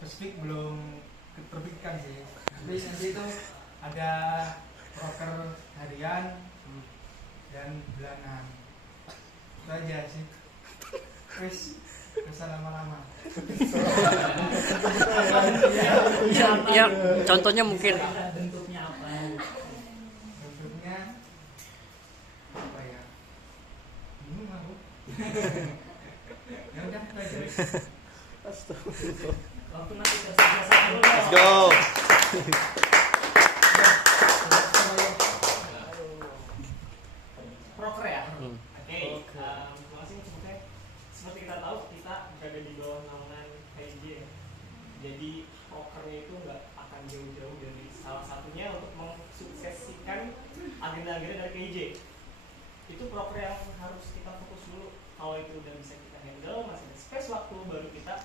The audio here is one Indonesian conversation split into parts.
spesifik belum terbitkan sih. Tapi nanti itu ada proker harian dan bulanan. Itu aja sih. Wis bisa lama-lama. Ya, contohnya mungkin bentuknya apa? Bentuknya apa ya? Bingung aku. Ya udah, itu aja. Waktu nanti tersedia satu. Let's go. Proker ya? Hmm. Oke. Terima kasih sebetulnya. Seperti kita tahu kita berada di bawah naungan KIJ. Jadi prokernya itu nggak akan jauh-jauh dari salah satunya untuk mensuksesikan agenda-agenda dari KIJ. Itu proker yang harus kita fokus dulu. Kalau itu udah bisa kita handle, masih ada space waktu baru kita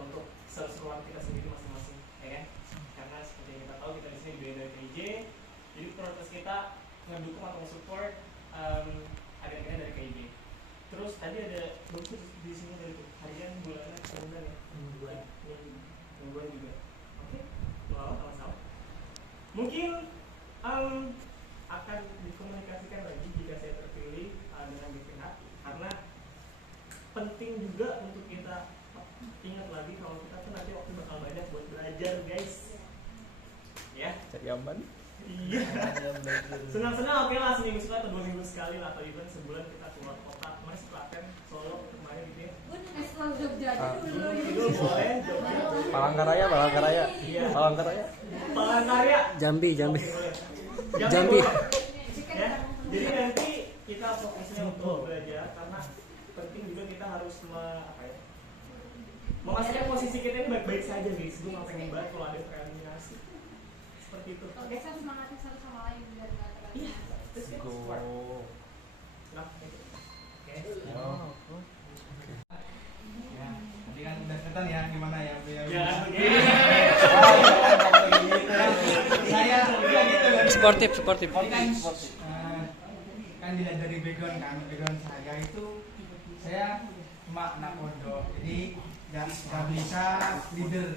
untuk seru-seruan kita sendiri masing-masing, ya kan? Karena seperti yang kita tahu kita di sini dibiayai dari KIJ. Jadi prioritas kita ngedukung atau support agenda-agenda dari KIJ. Terus tadi ada bagus di sini dari itu harian, bulanan, tahunan ya, mingguan juga. Oke, wow, sama-sama. Mungkin akan dikomunikasikan lagi jika saya terpilih dengan BPH, karena penting juga untuk kita ingat lagi kalau kita tuh nanti waktu bakal banyak buat belajar, guys. Ya. Cari aman. Iya. Senang-senang oke lah, seminggu sekali atau 2 minggu sekali lah, atau even sebulan kita keluar kota. Kemarin Klaten, Solo, kemarin gitu ya. Jogja dulu. Itu boleh, Jogja. Palangkaraya. Iya. Palangkaraya. Jambi. Oke, boleh. Jambi. Boleh. Ya. Jadi nanti kita fokusnya untuk belajar, karena penting juga kita harus memastikan posisi kita ini baik-baik saja, guys. Gue nggak pengen banget kalau ada tereliminasi seperti itu. Oke, saya semangatin satu sama lain biar nggak Iya. terlalu. Terus kita support. Nah, gitu. Oke. Ya, nanti kan udah kelihatan ya gimana ya beliau. Ya, oke. Saya udah gitu kan. Sportif. Ini kan dilihat dari background saya itu saya cuma anak pondok, jadi nggak bisa leader.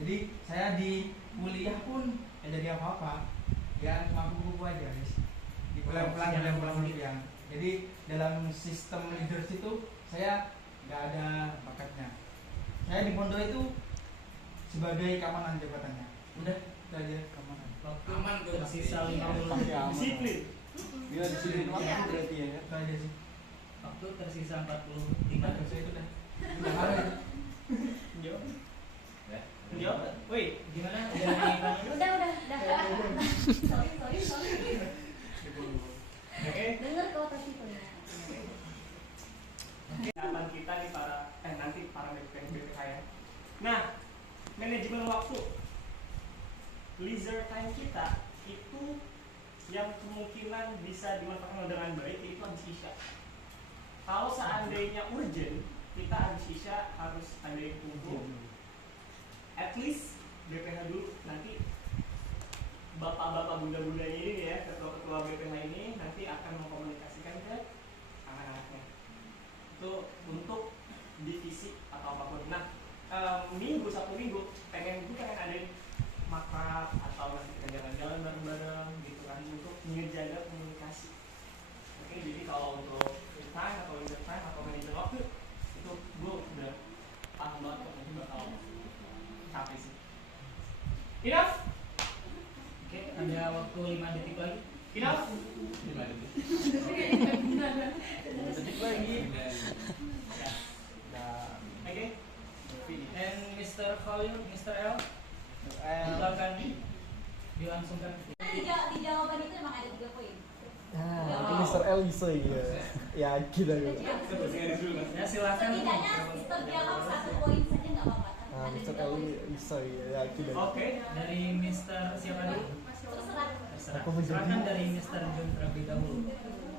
Jadi saya di kuliah pun nggak jadi apa-apa, ya cuma kupu-kupu aja guys. Di pulang yang. Jadi dalam sistem leaders itu saya nggak ada bakatnya. Saya di pondok itu sebagai keamanan jabatannya. Udah itu aja keamanan. Waktu tersisa 50 disiplin. Dia di sini doang berarti ya. Itu aja sih. Waktu tersisa 45. Gimana saya itu dah. Udah ada itu. Jawab. Jawab. Woi, gimana? Udah. Sorry. Oke. Dengar kau tadi punya. Harapan kita nih nanti para BPH ya. Nah, manajemen waktu, leisure time kita itu yang kemungkinan bisa dimanfaatkan dengan baik itu habis isya. Kalau seandainya urgent, kita habis isya harus ada yang kumpul. At least BPH dulu, nanti bapak-bapak bunda-bundanya ini ya, ketua-ketua BPH ini nanti akan mengkomunikasikan ke anak-anaknya. Itu untuk divisi atau apapun. Nah, satu minggu pengen ada makrab atau nanti kita jalan-jalan bareng-bareng gitu kan, untuk menjaga komunikasi. Oke, jadi kalau untuk free time atau leisure time atau manajemen waktu itu gue udah paham banget kok, nanti bakal capek sih. Enough? Oke, ada waktu 5 detik lagi. Enough? 5 detik. 5 detik lagi. Oke. And Mr. Khalil, Mr. L, silakan dilangsungkan. Di jawaban itu emang ada 3 poin. Itu Mr. L bisa ya. Ya gila ya. Ya silakan. Setidaknya setiap jawab 1 poin saja nggak apa-apa. Nah, Mr. L bisa ya gila. Oke, dari Mr. siapa dulu? Terserah. Aku menjadi- Silakan dari Mr. John terlebih dahulu.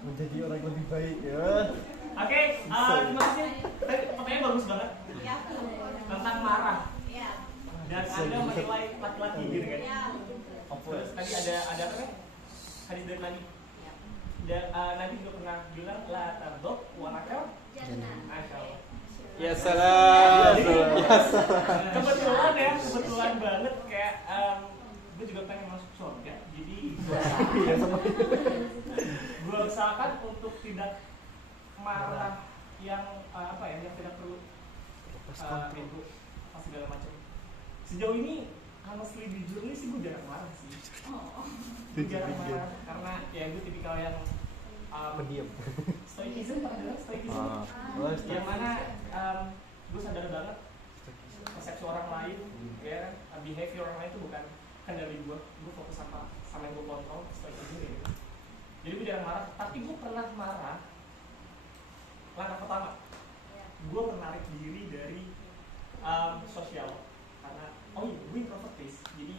Menjadi orang lebih baik ya. Oke, terima kasih. Tadi pertanyaan bagus banget Ya. tentang marah Ya. dan Anda menilai laki-laki gitu kan. Ya. Terus tadi ada apa kan? Hadis dari Nabi. Dan Nabi juga pernah bilang la tardok wanakel. Jangan. Masya Allah. Ya salam. Kebetulan kebetulan banget kayak gue juga pengen masuk surga, jadi gue usahakan untuk tidak marah yang yang tidak perlu ego apa segala macam. Sejauh ini honestly jujur nih sih gue jarang marah sih. Gue jarang marah karena ya gue tipikal yang pendiam. stoicism, yang mana gue sadar banget persepsi orang lain, ya behavior orang lain itu bukan kendali gue fokus sama yang gue kontrol, stoicism gitu. Jadi gue jarang marah, tapi gue pernah marah. Langkah pertama, gue menarik diri dari sosial karena gue introvertis, jadi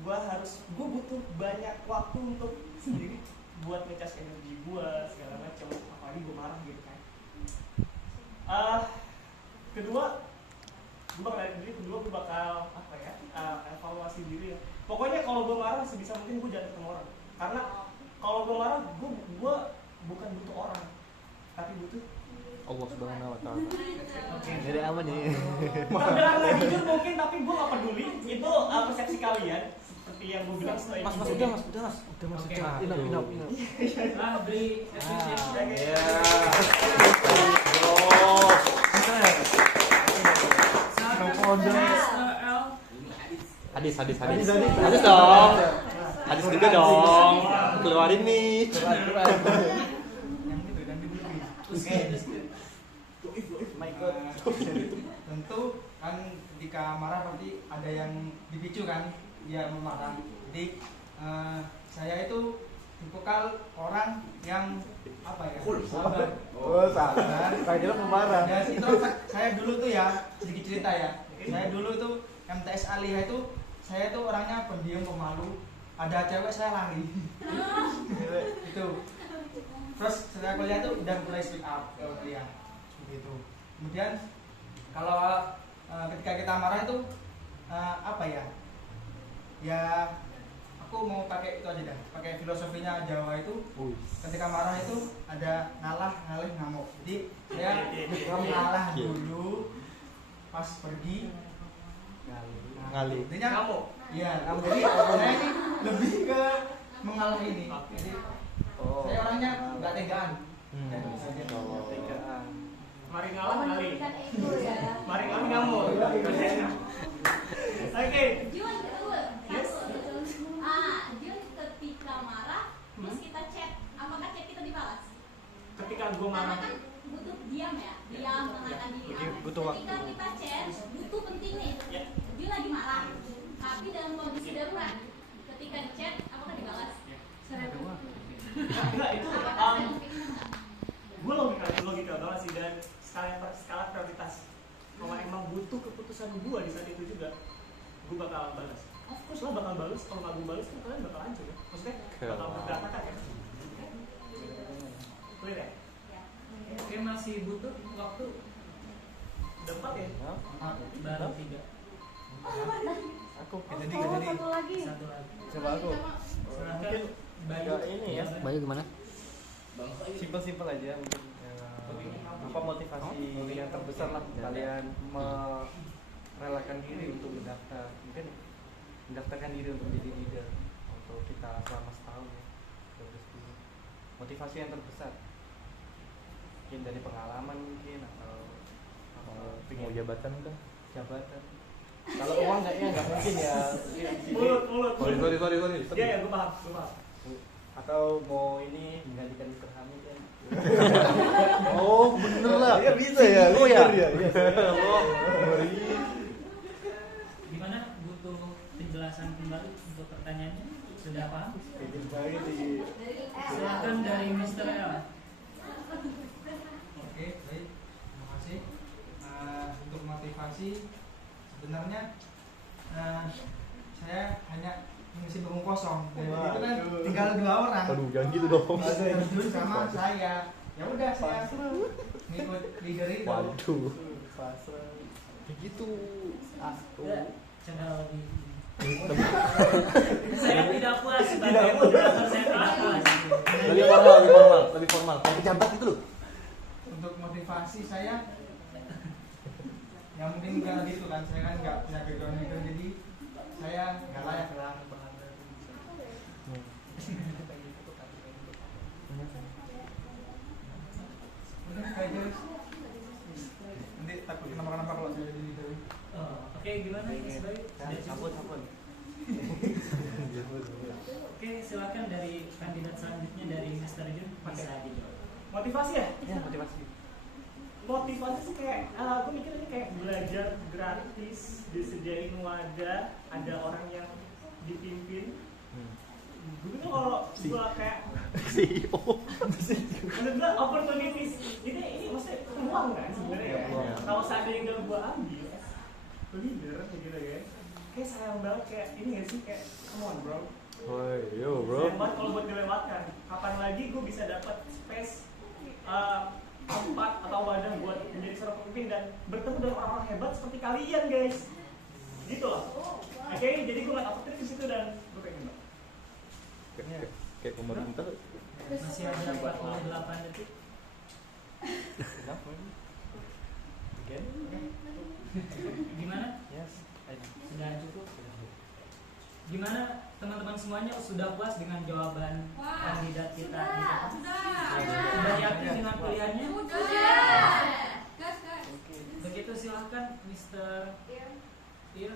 gue butuh banyak waktu untuk sendiri buat ngecas energi gue segala macam, apalagi gue marah gitu kan. Kedua gue bakal evaluasi diri ya. Pokoknya kalau gue marah sebisa mungkin gue jangan ketemu orang, karena kalau gue marah gue bukan butuh orang, tapi butuh Allah Subhanahu wa taala. Oke. Jadi aman nih. Terbilang nggak jujur mungkin, tapi gue nggak peduli. Itu persepsi kalian. Seperti yang gue bilang setelah Mas, itu. udah mas. Oke. Inap. Beli efisiensi. Hadis dong. Hadis juga dong. Keluarin nih. Yang itu dan dibeli. Oke. Tentu kan ketika marah pasti ada yang dipicu kan, dia marah. Jadi saya itu tipikal orang yang sabar. Sabar. Kayak pemarah. Dan itu saya dulu tuh ya, sedikit cerita ya. Saya dulu tuh MTS Aliyah itu saya tuh orangnya pendiam, pemalu. Ada cewek saya lari. Itu. Terus setelah kuliah tuh udah mulai speak up ke kuliah. Begitu. Kemudian kalau ketika kita marah itu ya aku mau pakai itu aja dah, pakai filosofinya Jawa itu. Ketika marah itu ada ngalah, ngalih, ngamuk. Jadi saya ngalah dulu pas pergi Ngalih. intinya Ngamuk. iya, ngamuk. Jadi saya ini lebih ke mengalah ini. Jadi saya orangnya nggak tegaan. Mari ngalah kali. Menurunkan ego ya. Mari kami ngamuk. Oke. Jun, tunggu. Yes. Jun ketika marah, terus kita chat, apakah chat kita dibalas? Ketika gue Karena marah, kan butuh diam ya, diam menenangkan diri. butuh waktu. Ketika kita chat, butuh penting nih. Ya. Dia lagi marah, tapi dalam kondisi darurat. Ketika di chat, apakah dibalas? enggak itu Apakah saya mungkin enggak? gue logika banget sih, dan skala prioritas. Kalau emang butuh keputusan gue di saat itu juga, gue bakal balas. Of course lah bakal balas. Kalau nggak gue balas kan kalian bakal hancur ya. Maksudnya bakal berantakan ya. Clear ya? Ya. Oke, masih butuh waktu Udah 4 ya? baru 3. Aku. Jadi Satu lagi. Satu lagi. Coba aku. Mungkin Bayu ini ya. Bayu gimana? Simpel aja mungkin. Apa motivasi yang terbesar lah kalian merelakan diri untuk mendaftar, mungkin mendaftarkan diri untuk menjadi leader untuk kita selama setahun ya. Motivasi yang terbesar mungkin dari pengalaman mungkin atau Mau jabatan kan? jabatan. Kalau uang kayaknya nggak mungkin ya. Mulut. Sorry. Iya ya, gue paham. Atau mau ini menggantikan Mr. Hamid kan? Oh bener lah. Iya bisa ya. Oh ya. gimana butuh penjelasan kembali untuk pertanyaannya? Sudah paham? Silakan dari Mr. L. Oke, baik. Terima kasih. Untuk motivasi sebenarnya saya hanya mengisi bengong kosong. Dan itu kan tinggal 2 orang. Aduh jangan gitu dong. Terjun sama saya. Ya udah saya ngikut leader itu. Waduh. Pasrah. Begitu. Ya, coba lebih. Saya tidak puas sebagai moderator, saya tidak puas. Lebih formal. Kayak pejabat gitu loh. Untuk motivasi saya ya mungkin nggak gitu kan, saya kan nggak punya background itu, jadi saya nggak layak lah. Udah kayak gitu. Nanti takut kenapa-kenapa kalau saya jadi leader. Oh, oke, gimana Mas Bayu? Sudah cukup? Sampun. Oke, silakan dari kandidat selanjutnya dari Mr. Jun bisa dijawab. Motivasi ya? Ya, motivasi. Motivasi sih kayak aku mikirnya kayak belajar gratis, disediain wadah, ada orang yang dipimpin. Gue tuh kalau gue kayak CEO. menurut gue opportunities ini maksudnya peluang kan sebenarnya ya. Peluang. Kalau seandainya nggak gue ambil leader kayak gitu ya, kayak sayang banget kayak ini nggak sih kayak come on bro. Woi, yo bro. Sayang banget kalau buat dilewatkan. Kapan lagi gue bisa dapat space tempat atau wadah buat menjadi seorang pemimpin dan bertemu dengan orang-orang hebat seperti kalian guys. Gitu loh. Oke, jadi gue ngeliat opportunity di situ dan gue pengen banget. Kayak pemerintah. Masih ada 48 detik. Kenapa? Again? Gimana? Yes. Sudah cukup? Gimana teman-teman semuanya, sudah puas dengan jawaban kandidat kita? Sudah yakin dengan pilihannya? Begitu silahkan Mr. Ir.